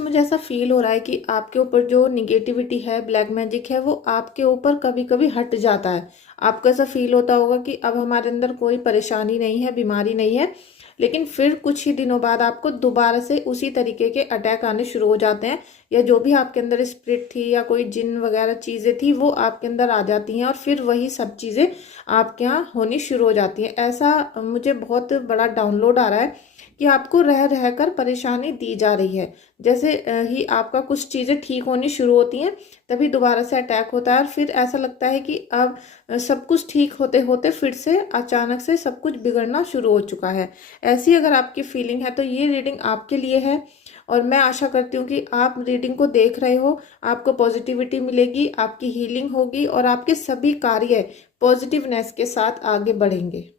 Friends मुझे ऐसा feel हो रहा है कि आपके ऊपर जो निगेटिविटी है, ब्लैक मैजिक है, वो आपके ऊपर कभी कभी हट जाता है। आपको ऐसा फील होता होगा कि अब हमारे अंदर कोई परेशानी नहीं है, बीमारी नहीं है, लेकिन फिर कुछ ही दिनों बाद आपको दोबारा से उसी तरीके के अटैक आने शुरू हो जाते हैं, या जो भी आपके अंदर स्पिरिट थी या कोई जिन वगैरह चीज़ें थी वो आपके अंदर आ जाती हैं और फिर वही सब चीज़ें आपके यहाँ होनी शुरू हो जाती हैं। ऐसा मुझे बहुत बड़ा डाउनलोड आ रहा है कि आपको रह रह कर परेशानी दी जा रही है। जैसे ही आपका कुछ चीज़ें ठीक होनी शुरू होती हैं तभी दोबारा से अटैक होता है और फिर ऐसा लगता है कि अब सब कुछ ठीक होते होते फिर से अचानक से सब कुछ बिगड़ना शुरू हो चुका है। ऐसी अगर आपकी फीलिंग है तो ये रीडिंग आपके लिए है और मैं आशा करती हूँ कि आप रीडिंग को देख रहे हो, आपको पॉजिटिविटी मिलेगी, आपकी हीलिंग होगी और आपके सभी कार्य पॉजिटिवनेस के साथ आगे बढ़ेंगे।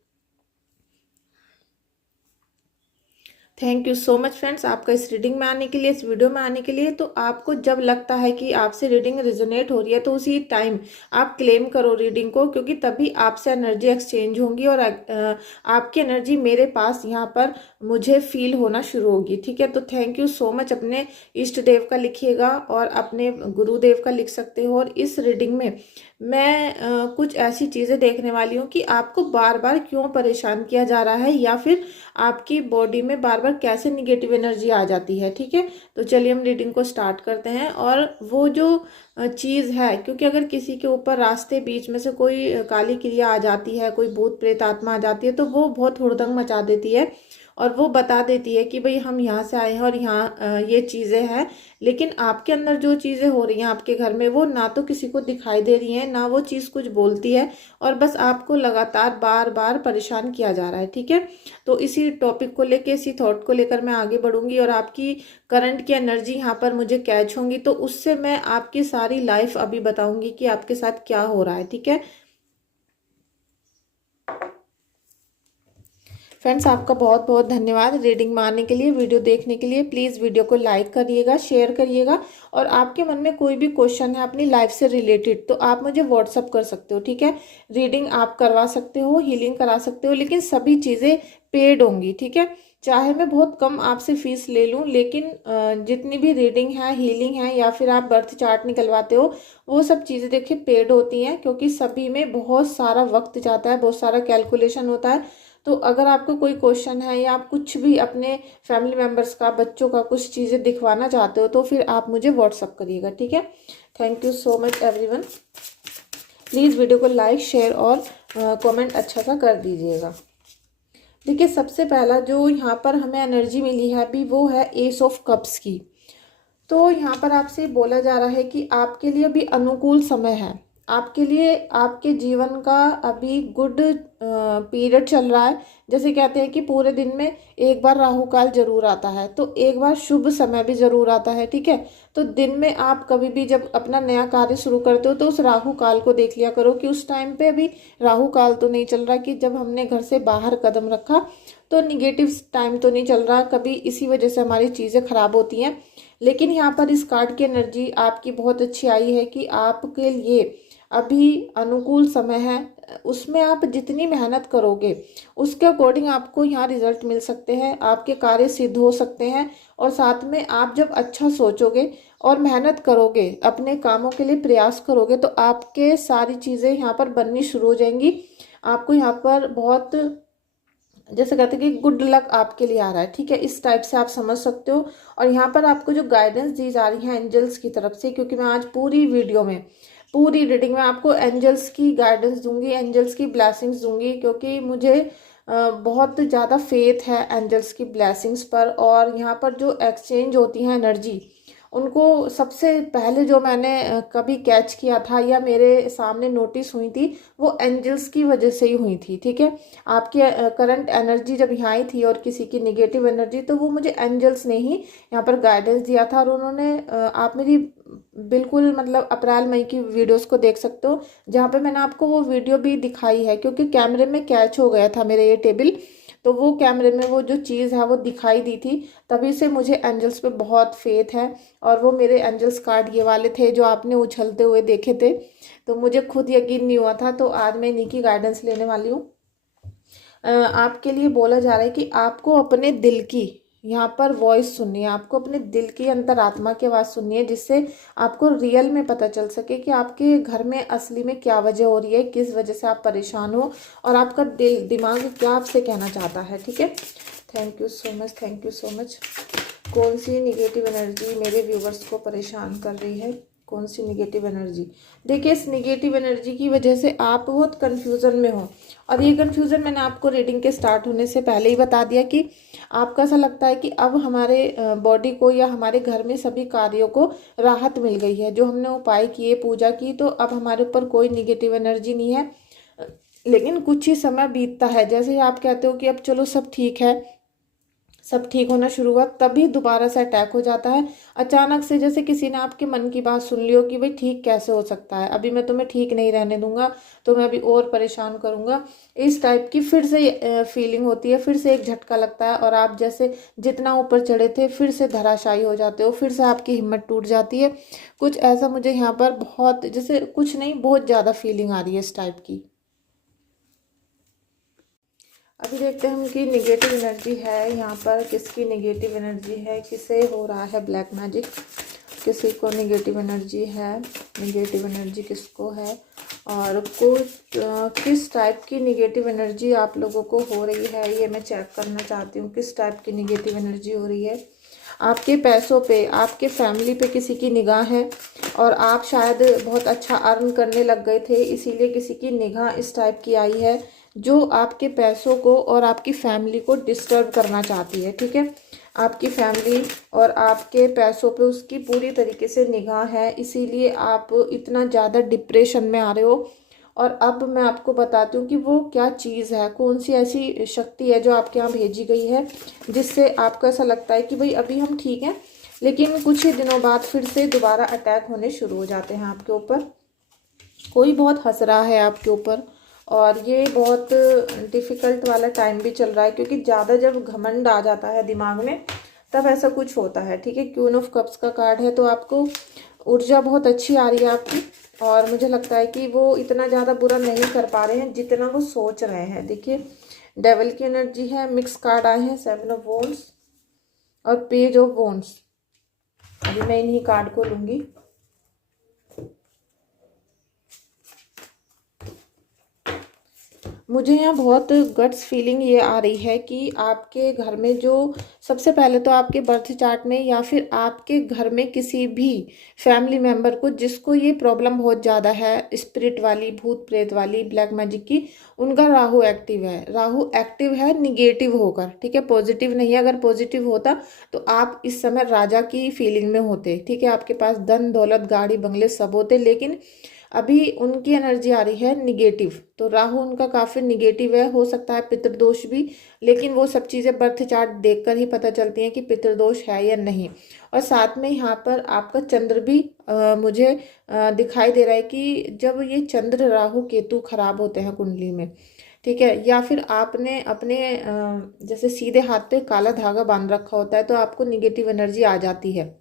Thank you so much friends आपका इस रीडिंग में आने के लिए, इस वीडियो में आने के लिए। तो आपको जब लगता है कि आपसे रीडिंग रिजोनेट हो रही है तो उसी टाइम आप क्लेम करो रीडिंग को, क्योंकि तभी आपसे एनर्जी एक्सचेंज होंगी और आपकी एनर्जी मेरे पास यहाँ पर मुझे फील होना शुरू होगी। ठीक है, तो थैंक यू सो मच। अपने इष्ट देव का लिखिएगा और अपने गुरुदेव का लिख सकते हो। और इस रीडिंग में मैं कुछ ऐसी चीज़ें देखने वाली हूँ कि आपको बार बार क्यों परेशान किया जा रहा है या फिर आपकी बॉडी में बार बार कैसे निगेटिव एनर्जी आ जाती है। ठीक है, तो चलिए हम रीडिंग को स्टार्ट करते हैं। और वो जो चीज़ है, क्योंकि अगर किसी के ऊपर रास्ते बीच में से कोई काली क्रिया आ जाती है, कोई भूत प्रेत आत्मा आ जाती है, तो वो बहुत हुड़दंग मचा देती है और वो बता देती है कि भाई हम यहाँ से आए हैं और यहाँ ये चीज़ें हैं। लेकिन आपके अंदर जो चीज़ें हो रही हैं आपके घर में, वो ना तो किसी को दिखाई दे रही हैं, ना वो चीज़ कुछ बोलती है, और बस आपको लगातार बार बार परेशान किया जा रहा है। ठीक है, तो इसी टॉपिक को लेके, इसी थॉट को लेकर मैं आगे बढ़ूंगी और आपकी करंट की एनर्जी यहाँ पर मुझे कैच होंगी, तो उससे मैं आपकी सारी लाइफ अभी बताऊंगी कि आपके साथ क्या हो रहा है। ठीक है फ्रेंड्स, आपका बहुत बहुत धन्यवाद रीडिंग में आने के लिए, वीडियो देखने के लिए। प्लीज़ वीडियो को लाइक करिएगा, शेयर करिएगा, और आपके मन में कोई भी क्वेश्चन है अपनी लाइफ से रिलेटेड तो आप मुझे व्हाट्सअप कर सकते हो। ठीक है, रीडिंग आप करवा सकते हो, हीलिंग करा सकते हो, लेकिन सभी चीज़ें पेड होंगी। ठीक है, चाहे मैं बहुत कम आपसे फीस ले लूँ, लेकिन जितनी भी रीडिंग है, हीलिंग है, या फिर आप बर्थ चार्ट निकलवाते हो, वो सब चीज़ें देखिए पेड होती हैं, क्योंकि सभी में बहुत सारा वक्त जाता है, बहुत सारा कैलकुलेशन होता है। तो अगर आपको कोई क्वेश्चन है या आप कुछ भी अपने फैमिली मेम्बर्स का, बच्चों का कुछ चीज़ें दिखवाना चाहते हो तो फिर आप मुझे व्हाट्सअप करिएगा। ठीक है, thank you so much everyone. Please video को लाइक, शेयर और कमेंट अच्छा सा कर दीजिएगा। देखिए, सबसे पहला जो यहाँ पर हमें एनर्जी मिली है अभी, वो है एस ऑफ कप्स की। तो यहाँ पर आपसे बोला जा रहा है कि आपके लिए अभी अनुकूल समय है, आपके लिए आपके जीवन का अभी गुड पीरियड चल रहा है। जैसे कहते हैं कि पूरे दिन में एक बार राहु काल जरूर आता है, तो एक बार शुभ समय भी जरूर आता है। ठीक है, तो दिन में आप कभी भी जब अपना नया कार्य शुरू करते हो तो उस राहु काल को देख लिया करो कि उस टाइम पे अभी राहु काल तो नहीं चल रहा, कि जब हमने घर से बाहर कदम रखा तो निगेटिव टाइम तो नहीं चल रहा, कभी इसी वजह से हमारी चीज़ें खराब होती हैं। लेकिन यहाँ पर इस कार्ड की एनर्जी आपकी बहुत अच्छी आई है कि आपके लिए अभी अनुकूल समय है। उसमें आप जितनी मेहनत करोगे उसके अकॉर्डिंग आपको यहाँ रिजल्ट मिल सकते हैं, आपके कार्य सिद्ध हो सकते हैं। और साथ में आप जब अच्छा सोचोगे और मेहनत करोगे, अपने कामों के लिए प्रयास करोगे, तो आपके सारी चीज़ें यहाँ पर बननी शुरू हो जाएंगी। आपको यहाँ पर बहुत, जैसे कहते हैं कि गुड लक आपके लिए आ रहा है। ठीक है, इस टाइप से आप समझ सकते हो। और यहाँ पर आपको जो गाइडेंस दी जा रही है एंजल्स की तरफ से, क्योंकि मैं आज पूरी वीडियो में, पूरी रीडिंग में आपको एंजल्स की गाइडेंस दूंगी, एंजल्स की ब्लेसिंग्स दूंगी, क्योंकि मुझे बहुत ज़्यादा फेथ है एंजल्स की ब्लेसिंग्स पर। और यहाँ पर जो एक्सचेंज होती है एनर्जी, उनको सबसे पहले जो मैंने कभी कैच किया था या मेरे सामने नोटिस हुई थी, वो एंजल्स की वजह से ही हुई थी। ठीक है, आपकी करंट एनर्जी जब यहाँ आई थी और किसी की निगेटिव एनर्जी, तो वो मुझे एंजल्स ने ही यहाँ पर गाइडेंस दिया था। और उन्होंने आप मेरी बिल्कुल मतलब अप्रैल मई की वीडियोस को देख सकते हो, जहाँ पे मैंने आपको वो वीडियो भी दिखाई है, क्योंकि कैमरे में कैच हो गया था मेरे ये टेबल, तो वो कैमरे में वो जो चीज़ है वो दिखाई दी थी। तभी से मुझे एंजल्स पे बहुत फेथ है। और वो मेरे एंजल्स कार्ड ये वाले थे जो आपने उछलते हुए देखे थे, तो मुझे खुद यकीन नहीं हुआ था। तो आज मैं इन्हीं की गाइडेंस लेने वाली हूँ। आपके लिए बोला जा रहा है कि आपको अपने दिल की यहाँ पर वॉइस सुननी है, आपको अपने दिल की अंतरात्मा की आवाज़ सुननी है, जिससे आपको रियल में पता चल सके कि आपके घर में असली में क्या वजह हो रही है, किस वजह से आप परेशान हो और आपका दिल दिमाग क्या आपसे कहना चाहता है। ठीक है, thank you so much, thank you so much. कौन सी निगेटिव एनर्जी मेरे व्यूवर्स को परेशान कर रही है, कौन सी निगेटिव एनर्जी? देखिए, इस निगेटिव एनर्जी की वजह से आप बहुत कन्फ्यूज़न में हो, और ये कन्फ्यूज़न मैंने आपको रीडिंग के स्टार्ट होने से पहले ही बता दिया कि आपको ऐसा लगता है कि अब हमारे बॉडी को या हमारे घर में सभी कार्यों को राहत मिल गई है। जो हमने उपाय किए, पूजा की, तो अब हमारे ऊपर कोई निगेटिव एनर्जी नहीं है। लेकिन कुछ ही समय बीतता है, जैसे आप कहते हो कि अब चलो सब ठीक है, सब ठीक होना शुरू हुआ, तभी दोबारा से अटैक हो जाता है अचानक से। जैसे किसी ने आपके मन की बात सुन ली हो कि भाई ठीक कैसे हो सकता है, अभी मैं तुम्हें ठीक नहीं रहने दूंगा, तो मैं अभी और परेशान करूंगा। इस टाइप की फिर से फीलिंग होती है, फिर से एक झटका लगता है और आप जैसे जितना ऊपर चढ़े थे फिर से धराशायी हो जाते हो, फिर से आपकी हिम्मत टूट जाती है। कुछ ऐसा मुझे यहाँ पर बहुत, जैसे कुछ नहीं, बहुत ज़्यादा फीलिंग आ रही है इस टाइप की। अभी देखते हैं हम कि निगेटिव एनर्जी है यहाँ पर, किसकी निगेटिव एनर्जी है, किसे हो रहा है ब्लैक मैजिक, किसी को निगेटिव एनर्जी है, निगेटिव एनर्जी किसको है, और किस टाइप की निगेटिव एनर्जी आप लोगों को हो रही है, ये मैं चेक करना चाहती हूँ। किस टाइप की निगेटिव एनर्जी हो रही है? आपके पैसों पे, आपके फैमिली पे किसी की निगाह है, और आप शायद बहुत अच्छा अर्न करने लग गए थे, इसीलिए किसी की निगाह इस टाइप की आई है जो आपके पैसों को और आपकी फैमिली को डिस्टर्ब करना चाहती है। ठीक है, आपकी फैमिली और आपके पैसों पे उसकी पूरी तरीके से निगाह है, इसीलिए आप इतना ज़्यादा डिप्रेशन में आ रहे हो। और अब मैं आपको बताती हूँ कि वो क्या चीज़ है, कौन सी ऐसी शक्ति है जो आपके यहाँ भेजी गई है, जिससे आपको ऐसा लगता है कि भाई अभी हम ठीक हैं, लेकिन कुछ ही दिनों बाद फिर से दोबारा अटैक होने शुरू हो जाते हैं आपके ऊपर। कोई बहुत हंस रहा है आपके ऊपर, और ये बहुत डिफ़िकल्ट वाला टाइम भी चल रहा है, क्योंकि ज़्यादा जब घमंड आ जाता है दिमाग में तब ऐसा कुछ होता है। ठीक है, क्वीन ऑफ कप्स का कार्ड है, तो आपको ऊर्जा बहुत अच्छी आ रही है आपकी, और मुझे लगता है कि वो इतना ज़्यादा बुरा नहीं कर पा रहे हैं जितना वो सोच रहे हैं। देखिए, डेविल की एनर्जी है, मिक्स कार्ड आए हैं, 7 ऑफ वॉन्ड्स और पेज ऑफ वॉन्ड्स। अभी मैं इन्हीं कार्ड को लूँगी। मुझे यहाँ बहुत गट्स फीलिंग ये आ रही है कि आपके घर में जो, सबसे पहले तो आपके बर्थ चार्ट में या फिर आपके घर में किसी भी फैमिली मेंबर को जिसको ये प्रॉब्लम बहुत ज़्यादा है, स्पिरिट वाली, भूत प्रेत वाली, ब्लैक मैजिक की, उनका राहु एक्टिव है। राहु एक्टिव है निगेटिव होकर, ठीक है, पॉजिटिव नहीं है। अगर पॉजिटिव होता तो आप इस समय राजा की फीलिंग में होते। ठीक है, आपके पास धन दौलत गाड़ी बंगले सब होते, लेकिन अभी उनकी एनर्जी आ रही है निगेटिव। तो राहु उनका काफ़ी निगेटिव है, हो सकता है पितृदोष भी, लेकिन वो सब चीज़ें बर्थ चार्ट देखकर ही पता चलती हैं कि पितृदोष है या नहीं। और साथ में यहाँ पर आपका चंद्र भी मुझे दिखाई दे रहा है कि जब ये चंद्र राहु केतु खराब होते हैं कुंडली में, ठीक है, या फिर आपने अपने जैसे सीधे हाथ पे काला धागा बांध रखा होता है तो आपको निगेटिव एनर्जी आ जाती है।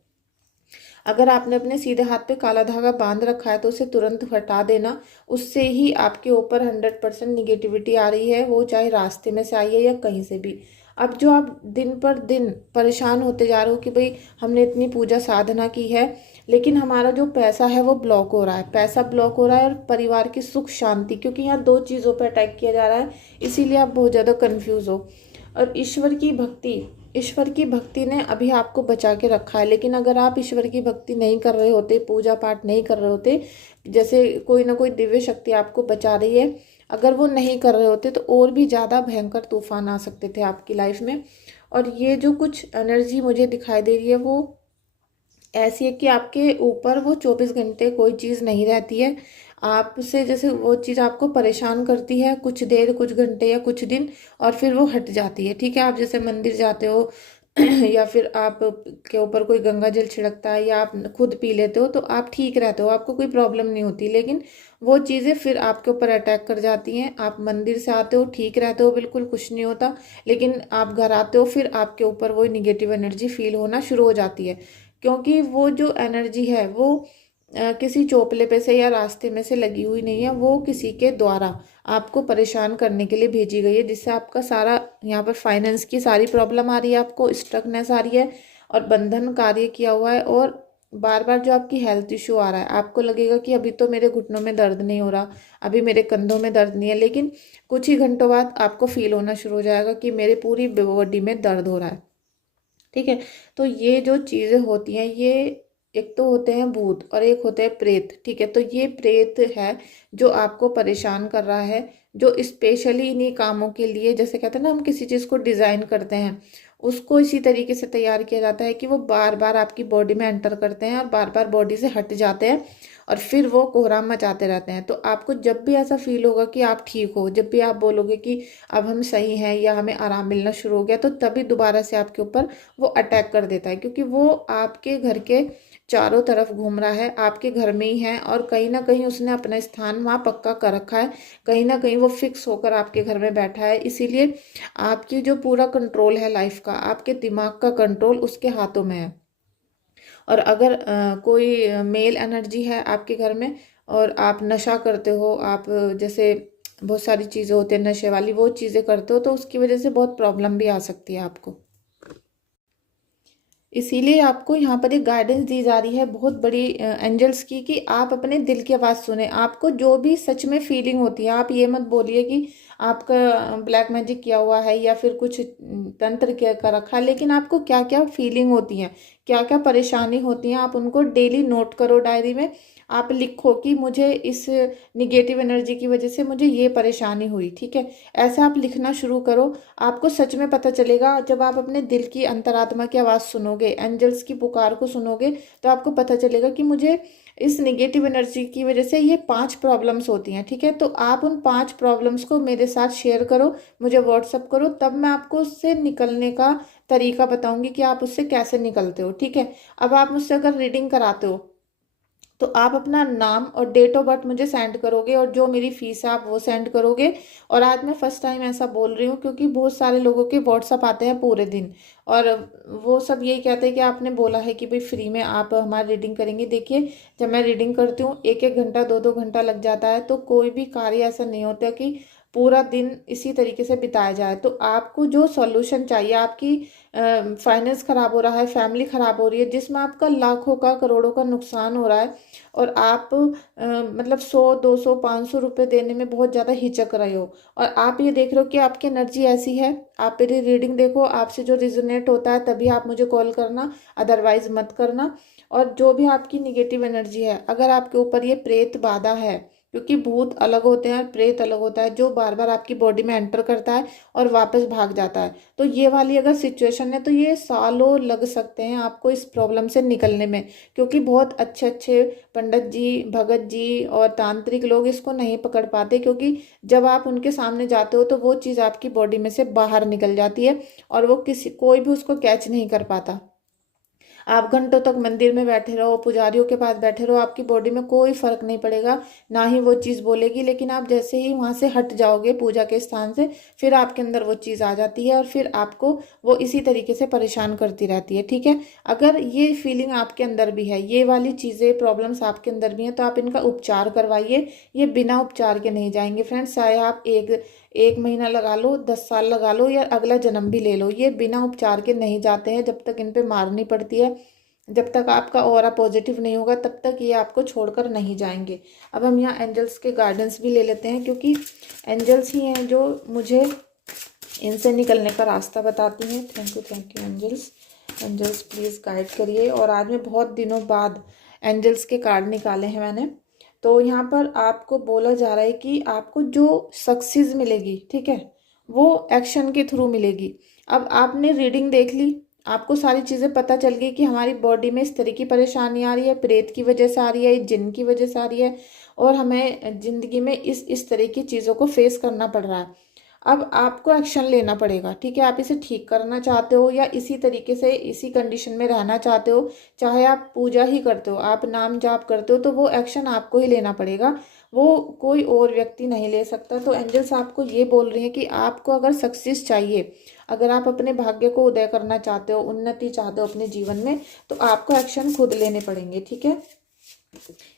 अगर आपने अपने सीधे हाथ पे काला धागा बांध रखा है तो उसे तुरंत हटा देना, उससे ही आपके ऊपर 100% निगेटिविटी आ रही है, वो चाहे रास्ते में से आई है या कहीं से भी। अब जो आप दिन पर दिन परेशान होते जा रहे हो कि भाई हमने इतनी पूजा साधना की है, लेकिन हमारा जो पैसा है वो ब्लॉक हो रहा है, पैसा ब्लॉक हो रहा है, और परिवार की सुख शांति, क्योंकि यहाँ दो चीज़ों पर अटैक किया जा रहा है, इसीलिए आप बहुत ज़्यादा कन्फ्यूज़ हो। और ईश्वर की भक्ति ने अभी आपको बचा के रखा है, लेकिन अगर आप ईश्वर की भक्ति नहीं कर रहे होते, पूजा पाठ नहीं कर रहे होते, जैसे कोई ना कोई दिव्य शक्ति आपको बचा रही है, अगर वो नहीं कर रहे होते तो और भी ज़्यादा भयंकर तूफान आ सकते थे आपकी लाइफ में। और ये जो कुछ एनर्जी मुझे दिखाई दे रही है वो ऐसी है कि आपके ऊपर वो 24 घंटे कोई चीज़ नहीं रहती है, आपसे जैसे वो चीज़ आपको परेशान करती है कुछ देर, कुछ घंटे या कुछ दिन, और फिर वो हट जाती है। ठीक है, आप जैसे मंदिर जाते हो या फिर आप के ऊपर कोई गंगा जल छिड़कता है या आप खुद पी लेते हो तो आप ठीक रहते हो, आपको कोई प्रॉब्लम नहीं होती, लेकिन वो चीज़ें फिर आपके ऊपर अटैक कर जाती हैं। आप मंदिर से आते हो, ठीक रहते हो, बिल्कुल कुछ नहीं होता, लेकिन आप घर आते हो फिर आपके ऊपर वही निगेटिव एनर्जी फील होना शुरू हो जाती है, क्योंकि वो जो एनर्जी है वो किसी चोपले पे से या रास्ते में से लगी हुई नहीं है, वो किसी के द्वारा आपको परेशान करने के लिए भेजी गई है, जिससे आपका सारा यहाँ पर फाइनेंस की सारी प्रॉब्लम आ रही है, आपको स्ट्रकनेस आ रही है और बंधन कार्य किया हुआ है। और बार बार जो आपकी हेल्थ इशू आ रहा है, आपको लगेगा कि अभी तो मेरे घुटनों में दर्द नहीं हो रहा, अभी मेरे कंधों में दर्द नहीं है, लेकिन कुछ ही घंटों बाद आपको फील होना शुरू हो जाएगा कि मेरे पूरी बॉडी में दर्द हो रहा है। ठीक है, तो ये जो चीज़ें होती हैं, ये एक तो होते हैं भूत और एक होते हैं प्रेत। ठीक है, तो ये प्रेत है जो आपको परेशान कर रहा है, जो स्पेशली इन्हीं कामों के लिए, जैसे कहते हैं ना हम किसी चीज़ को डिज़ाइन करते हैं, उसको इसी तरीके से तैयार किया जाता है कि वो बार बार आपकी बॉडी में एंटर करते हैं और बार बार बॉडी से हट जाते हैं और फिर वो कोहराम मचाते रहते हैं। तो आपको जब भी ऐसा फील होगा कि आप ठीक हो, जब भी आप बोलोगे कि अब हम सही हैं या हमें आराम मिलना शुरू हो गया, तो तभी दोबारा से आपके ऊपर वो अटैक कर देता है, क्योंकि वो आपके घर के चारों तरफ घूम रहा है, आपके घर में ही है और कहीं ना कहीं उसने अपना स्थान वहाँ पक्का कर रखा है, कहीं ना कहीं वो फिक्स होकर आपके घर में बैठा है। इसीलिए आपकी जो पूरा कंट्रोल है लाइफ का, आपके दिमाग का कंट्रोल उसके हाथों में है। और अगर कोई मेल एनर्जी है आपके घर में और आप नशा करते हो, आप जैसे बहुत सारी चीज़ें होती हैं नशे वाली, वो चीज़ें करते हो, तो उसकी वजह से बहुत प्रॉब्लम भी आ सकती है आपको। इसीलिए आपको यहाँ पर एक गाइडेंस दी जा रही है बहुत बड़ी एंजल्स की, कि आप अपने दिल की आवाज़ सुने। आपको जो भी सच में फीलिंग होती है, आप ये मत बोलिए कि आपका ब्लैक मैजिक किया हुआ है या फिर कुछ तंत्र किया कर रखा है, लेकिन आपको क्या क्या फीलिंग होती है, क्या क्या परेशानी होती है, आप उनको डेली नोट करो डायरी में। आप लिखो कि मुझे इस निगेटिव एनर्जी की वजह से मुझे ये परेशानी हुई। ठीक है, ऐसा आप लिखना शुरू करो। आपको सच में पता चलेगा, जब आप अपने दिल की अंतरात्मा की आवाज़ सुनोगे, एंजल्स की पुकार को सुनोगे, तो आपको पता चलेगा कि मुझे इस नेगेटिव एनर्जी की वजह से ये 5 प्रॉब्लम्स होती हैं। ठीक है, तो आप उन 5 प्रॉब्लम्स को मेरे साथ शेयर करो, मुझे व्हाट्सअप करो, तब मैं आपको उससे निकलने का तरीका बताऊंगी कि आप उससे कैसे निकलते हो। ठीक है, अब आप मुझसे अगर रीडिंग कराते हो तो आप अपना नाम और डेट ऑफ बर्थ मुझे सेंड करोगे और जो मेरी फीस है आप वो सेंड करोगे। और आज मैं फर्स्ट टाइम ऐसा बोल रही हूँ क्योंकि बहुत सारे लोगों के व्हाट्सअप आते हैं पूरे दिन और वो सब यही कहते हैं कि आपने बोला है कि भाई फ्री में आप हमारी रीडिंग करेंगे। देखिए, जब मैं रीडिंग करती हूँ 1-1 घंटा 2-2 घंटा लग जाता है, तो कोई भी कार्य ऐसा नहीं होता कि पूरा दिन इसी तरीके से बिताया जाए। तो आपको जो सॉल्यूशन चाहिए, आपकी फाइनेंस खराब हो रहा है, फैमिली खराब हो रही है, जिसमें आपका लाखों का करोड़ों का नुकसान हो रहा है और आप मतलब 100 200 500 रुपये देने में बहुत ज़्यादा हिचक रहे हो और आप ये देख रहे हो कि आपकी एनर्जी ऐसी है, आप मेरी रीडिंग देखो, आपसे जो रिजोनेट होता है तभी आप मुझे कॉल करना, अदरवाइज मत करना। और जो भी आपकी निगेटिव एनर्जी है, अगर आपके ऊपर ये प्रेत बाधा है, क्योंकि भूत अलग होते हैं और प्रेत अलग होता है, जो बार बार आपकी बॉडी में एंटर करता है और वापस भाग जाता है, तो ये वाली अगर सिचुएशन है तो ये सालों लग सकते हैं आपको इस प्रॉब्लम से निकलने में, क्योंकि बहुत अच्छे अच्छे पंडित जी, भगत जी और तांत्रिक लोग इसको नहीं पकड़ पाते, क्योंकि जब आप उनके सामने जाते हो तो वो चीज़ आपकी बॉडी में से बाहर निकल जाती है और वो कोई भी उसको कैच नहीं कर पाता। आप घंटों तक मंदिर में बैठे रहो, पुजारियों के पास बैठे रहो, आपकी बॉडी में कोई फर्क नहीं पड़ेगा, ना ही वो चीज़ बोलेगी। लेकिन आप जैसे ही वहाँ से हट जाओगे पूजा के स्थान से, फिर आपके अंदर वो चीज़ आ जाती है और फिर आपको वो इसी तरीके से परेशान करती रहती है। ठीक है, अगर ये फीलिंग आपके अंदर भी है, ये वाली चीज़ें प्रॉब्लम्स आपके अंदर भी हैं, तो आप इनका उपचार करवाइए। ये बिना उपचार के नहीं जाएंगे फ्रेंड्स, चाहे आप एक महीना लगा लो, 10 साल लगा लो या अगला जन्म भी ले लो, ये बिना उपचार के नहीं जाते हैं। जब तक इन पे मार नहीं पड़ती है, जब तक आपका ऑरा पॉजिटिव नहीं होगा, तब तक ये आपको छोड़कर नहीं जाएंगे। अब हम यहाँ एंजल्स के गाइडेंस भी ले लेते हैं, क्योंकि एंजल्स ही हैं जो मुझे इनसे निकलने का रास्ता बताती हैं। Thank you angels. Angels please guide करिए। और आज मैं बहुत दिनों बाद एंजल्स के कार्ड निकाले हैं मैंने, तो यहाँ पर आपको बोला जा रहा है कि आपको जो सक्सेस मिलेगी, ठीक है, वो एक्शन के थ्रू मिलेगी। अब आपने रीडिंग देख ली, आपको सारी चीज़ें पता चल गई कि हमारी बॉडी में इस तरह की परेशानी आ रही है, प्रेत की वजह से आ रही है, जिन की वजह से आ रही है और हमें ज़िंदगी में इस तरह की चीज़ों को फेस करना पड़ रहा है। अब आपको एक्शन लेना पड़ेगा। ठीक है, आप इसे ठीक करना चाहते हो या इसी तरीके से इसी कंडीशन में रहना चाहते हो, चाहे आप पूजा ही करते हो, आप नाम जाप करते हो, तो वो एक्शन आपको ही लेना पड़ेगा, वो कोई और व्यक्ति नहीं ले सकता। तो एंजल्स आपको ये बोल रही हैं कि आपको अगर सक्सेस चाहिए, अगर आप अपने भाग्य को उदय करना चाहते हो, उन्नति चाहते हो अपने जीवन में, तो आपको एक्शन खुद लेने पड़ेंगे। ठीक है,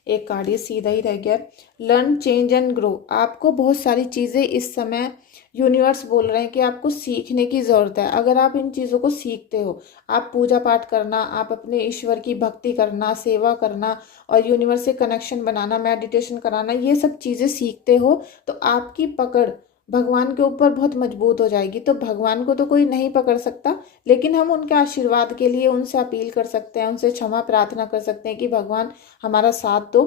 एक कार्ड ये सीधा ही रह गया। Learn, change and grow. आपको बहुत सारी चीज़ें इस समय यूनिवर्स बोल रहे हैं कि आपको सीखने की ज़रूरत है। अगर आप इन चीज़ों को सीखते हो, आप पूजा पाठ करना, आप अपने ईश्वर की भक्ति करना, सेवा करना और यूनिवर्स से कनेक्शन बनाना, मेडिटेशन कराना, ये सब चीज़ें सीखते हो तो आपकी पकड़ भगवान के ऊपर बहुत मजबूत हो जाएगी। तो भगवान को तो कोई नहीं पकड़ सकता, लेकिन हम उनके आशीर्वाद के लिए उनसे अपील कर सकते हैं, उनसे क्षमा प्रार्थना कर सकते हैं कि भगवान हमारा साथ दो।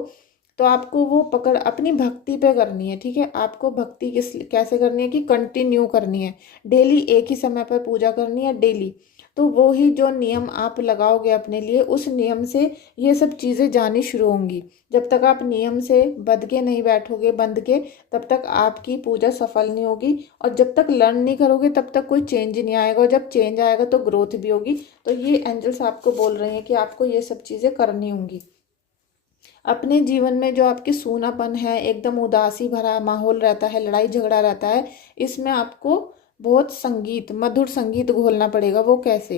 तो आपको वो पकड़ अपनी भक्ति पे करनी है, ठीक है। आपको भक्ति कैसे करनी है कि कंटिन्यू करनी है, डेली एक ही समय पर पूजा करनी है डेली। तो वो ही जो नियम आप लगाओगे अपने लिए, उस नियम से ये सब चीज़ें जानी शुरू होंगी। जब तक आप नियम से बंध के नहीं बैठोगे, बंध के, तब तक आपकी पूजा सफल नहीं होगी। और जब तक लर्न नहीं करोगे तब तक कोई चेंज नहीं आएगा, और जब चेंज आएगा तो ग्रोथ भी होगी। तो ये एंजल्स आपको बोल रहे हैं कि आपको ये सब चीज़ें करनी होंगी। अपने जीवन में जो आपकी सूनापन है, एकदम उदासी भरा माहौल रहता है, लड़ाई झगड़ा रहता है, इसमें आपको बहुत संगीत, मधुर संगीत घोलना पड़ेगा। वो कैसे?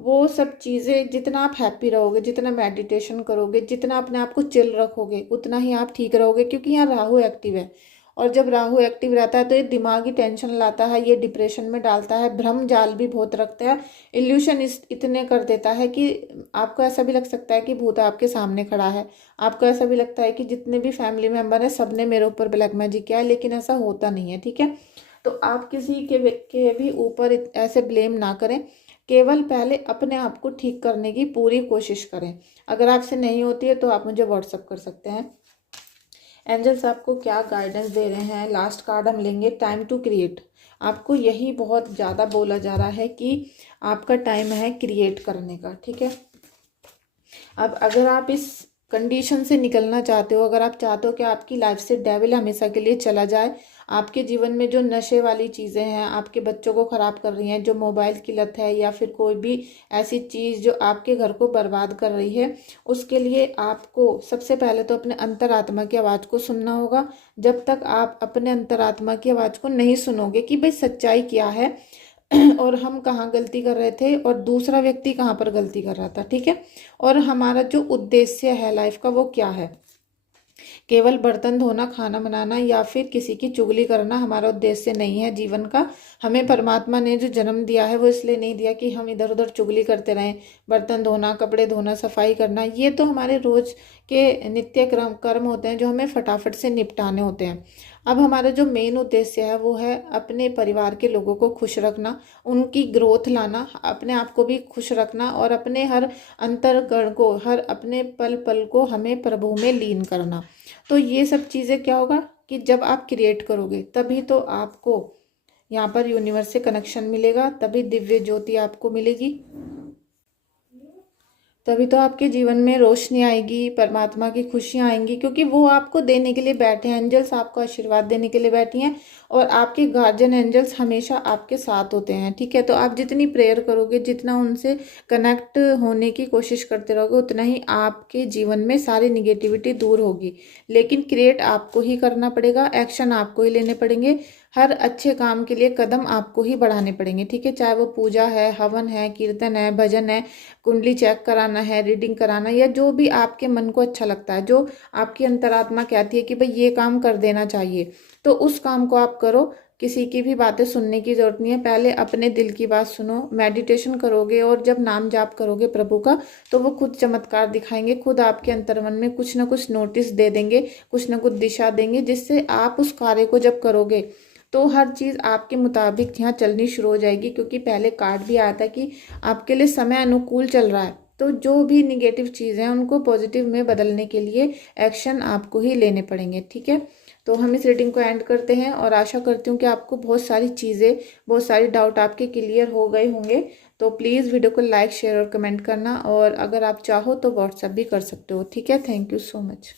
वो सब चीज़ें जितना आप हैप्पी रहोगे, जितना मेडिटेशन करोगे, जितना अपने आप को चिल रखोगे, उतना ही आप ठीक रहोगे। क्योंकि यहाँ राहु एक्टिव है, और जब राहु एक्टिव रहता है तो ये दिमागी टेंशन लाता है, ये डिप्रेशन में डालता है, भ्रम जाल भी बहुत रखता है, इल्यूशन इतने कर देता है कि आपको ऐसा भी लग सकता है कि भूत आपके सामने खड़ा है। आपको ऐसा भी लगता है कि जितने भी फैमिली मेम्बर हैं सब ने मेरे ऊपर ब्लैक मैजिक किया है, लेकिन ऐसा होता नहीं है, ठीक है। तो आप किसी के भी ऊपर ऐसे ब्लेम ना करें, केवल पहले अपने आप को ठीक करने की पूरी कोशिश करें। अगर आपसे नहीं होती है तो आप मुझे व्हाट्सअप कर सकते हैं। एंजल्स आपको क्या गाइडेंस दे रहे हैं, लास्ट कार्ड हम लेंगे, टाइम टू क्रिएट। आपको यही बहुत ज़्यादा बोला जा रहा है कि आपका टाइम है क्रिएट करने का, ठीक है। अब अगर आप इस कंडीशन से निकलना चाहते हो, अगर आप चाहते हो कि आपकी लाइफ से डेविल हमेशा के लिए चला जाए, आपके जीवन में जो नशे वाली चीज़ें हैं आपके बच्चों को ख़राब कर रही हैं, जो मोबाइल की लत है या फिर कोई भी ऐसी चीज़ जो आपके घर को बर्बाद कर रही है, उसके लिए आपको सबसे पहले तो अपने अंतरात्मा की आवाज़ को सुनना होगा। जब तक आप अपने अंतरात्मा की आवाज़ को नहीं सुनोगे कि भाई सच्चाई क्या है और हम कहाँ गलती कर रहे थे और दूसरा व्यक्ति कहाँ पर गलती कर रहा था, ठीक है, और हमारा जो उद्देश्य है लाइफ का वो क्या है। केवल बर्तन धोना, खाना बनाना या फिर किसी की चुगली करना हमारा उद्देश्य नहीं है जीवन का। हमें परमात्मा ने जो जन्म दिया है वो इसलिए नहीं दिया कि हम इधर उधर चुगली करते रहें। बर्तन धोना, कपड़े धोना, सफाई करना, ये तो हमारे रोज के नित्य कर्म होते हैं जो हमें फटाफट से निपटाने होते हैं। अब हमारा जो मेन उद्देश्य है वो है अपने परिवार के लोगों को खुश रखना, उनकी ग्रोथ लाना, अपने आप को भी खुश रखना और अपने हर अंतर्गण को, हर अपने पल पल को हमें प्रभु में लीन करना। तो ये सब चीज़ें क्या होगा कि जब आप क्रिएट करोगे तभी तो आपको यहाँ पर यूनिवर्स से कनेक्शन मिलेगा, तभी दिव्य ज्योति आपको मिलेगी, तभी तो आपके जीवन में रोशनी आएगी, परमात्मा की खुशियाँ आएंगी, क्योंकि वो आपको देने के लिए बैठे हैं। एंजल्स आपको आशीर्वाद देने के लिए बैठी हैं और आपके गार्जियन एंजल्स हमेशा आपके साथ होते हैं, ठीक है। तो आप जितनी प्रेयर करोगे, जितना उनसे कनेक्ट होने की कोशिश करते रहोगे, उतना ही आपके जीवन में सारी निगेटिविटी दूर होगी। लेकिन क्रिएट आपको ही करना पड़ेगा, एक्शन आपको ही लेने पड़ेंगे, हर अच्छे काम के लिए कदम आपको ही बढ़ाने पड़ेंगे, ठीक है। चाहे वो पूजा है, हवन है, कीर्तन है, भजन है, कुंडली चेक कराना है, रीडिंग कराना, या जो भी आपके मन को अच्छा लगता है, जो आपकी अंतरात्मा कहती है कि भाई ये काम कर देना चाहिए, तो उस काम को आप करो। किसी की भी बातें सुनने की जरूरत नहीं है, पहले अपने दिल की बात सुनो। मेडिटेशन करोगे और जब नाम जाप करोगे प्रभु का, तो वो खुद चमत्कार दिखाएंगे, खुद आपके अंतर्मन में कुछ ना कुछ नोटिस दे देंगे, कुछ ना कुछ दिशा देंगे, जिससे आप उस कार्य को जब करोगे तो हर चीज़ आपके मुताबिक यहाँ चलनी शुरू हो जाएगी। क्योंकि पहले कार्ड भी आया था कि आपके लिए समय अनुकूल चल रहा है, तो जो भी निगेटिव चीज़ें हैं उनको पॉजिटिव में बदलने के लिए एक्शन आपको ही लेने पड़ेंगे, ठीक है। तो हम इस रीडिंग को एंड करते हैं और आशा करती हूँ कि आपको बहुत सारी चीज़ें, बहुत सारी डाउट आपके क्लियर हो गए होंगे। तो प्लीज़ वीडियो को लाइक, शेयर और कमेंट करना, और अगर आप चाहो तो व्हाट्सएप भी कर सकते हो, ठीक है। Thank you so much.